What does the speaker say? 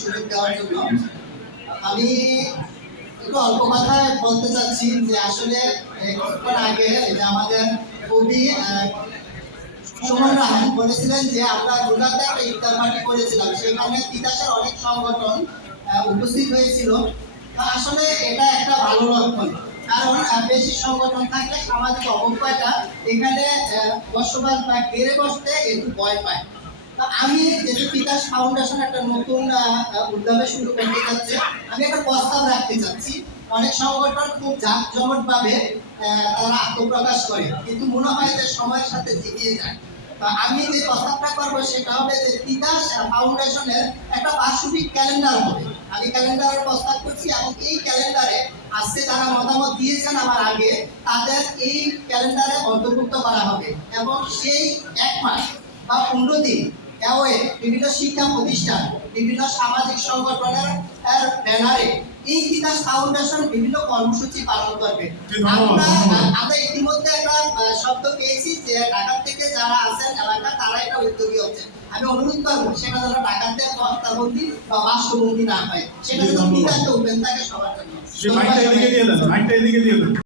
সুযোগ দেওয়ার জন্য। আমি একটু অল্প কথায় বলতে চাচ্ছি যে আসলে আগে যে আমাদের কবি বলেছিলেন যে আমরা গুলাতে একটা ইফতার পার্টি করেছিলাম। সেখানে তিতাসের অনেক সংগঠন উপস্থিত হয়েছিল। আসলে এটা একটা ভালো লক্ষণ। কারণ বেশি সংগঠন থাকলে সামাজিক অবক্ষয়টা এখানে বসবাস বা ঘেরে বসতে একটু ভয় পায়। আমি যেহেতু তিতাস ফাউন্ডেশন একটা নতুন উদ্যোগে শুরু করতে যাচ্ছে, আমি একটা প্রস্তাব রাখতে চাচ্ছি অনেক সংগঠন খুব জাঁকজমট ভাবে তারা আত্মপ্রকাশ করে, কিন্তু মনে হয় যে সময়ের সাথে এগিয়ে যায়। আমি যে প্রস্তাবটা করব সেটা হবে যে তিতাস ফাউন্ডেশনের একটা বার্ষিক ক্যালেন্ডার হবে। আমি ক্যালেন্ডারের প্রস্তাব করছি এবং এই ক্যালেন্ডারে আজকে যারা মতামত দিয়েছেন আমার আগে, তাদের এই ক্যালেন্ডারে অন্তর্ভুক্ত করা হবে। এবং সেই এক মাস বা পনেরো দিন এওয়ে বিভিন্ন শিক্ষা প্রতিষ্ঠান বিভিন্ন সামাজিক সংগঠনের ব্যানারে এই তিতাস ফাউন্ডেশন বিভিন্ন কর্মসূচি পালন করবে। আমরা। আমরা ইতিমধ্যে একটা শব্দ পেয়েছি যে ঢাকা থেকে যারা আছেন এলাকা তারা এটা উদ্যোগী হচ্ছে আমি অনুরোধ করব সেটা যেন ঢাকাতে বস্তাবন্দি বা বাস্তবন্দি না হয়। সেটা যেন। বিকাশে ওপেন থাকে সবার জন্য।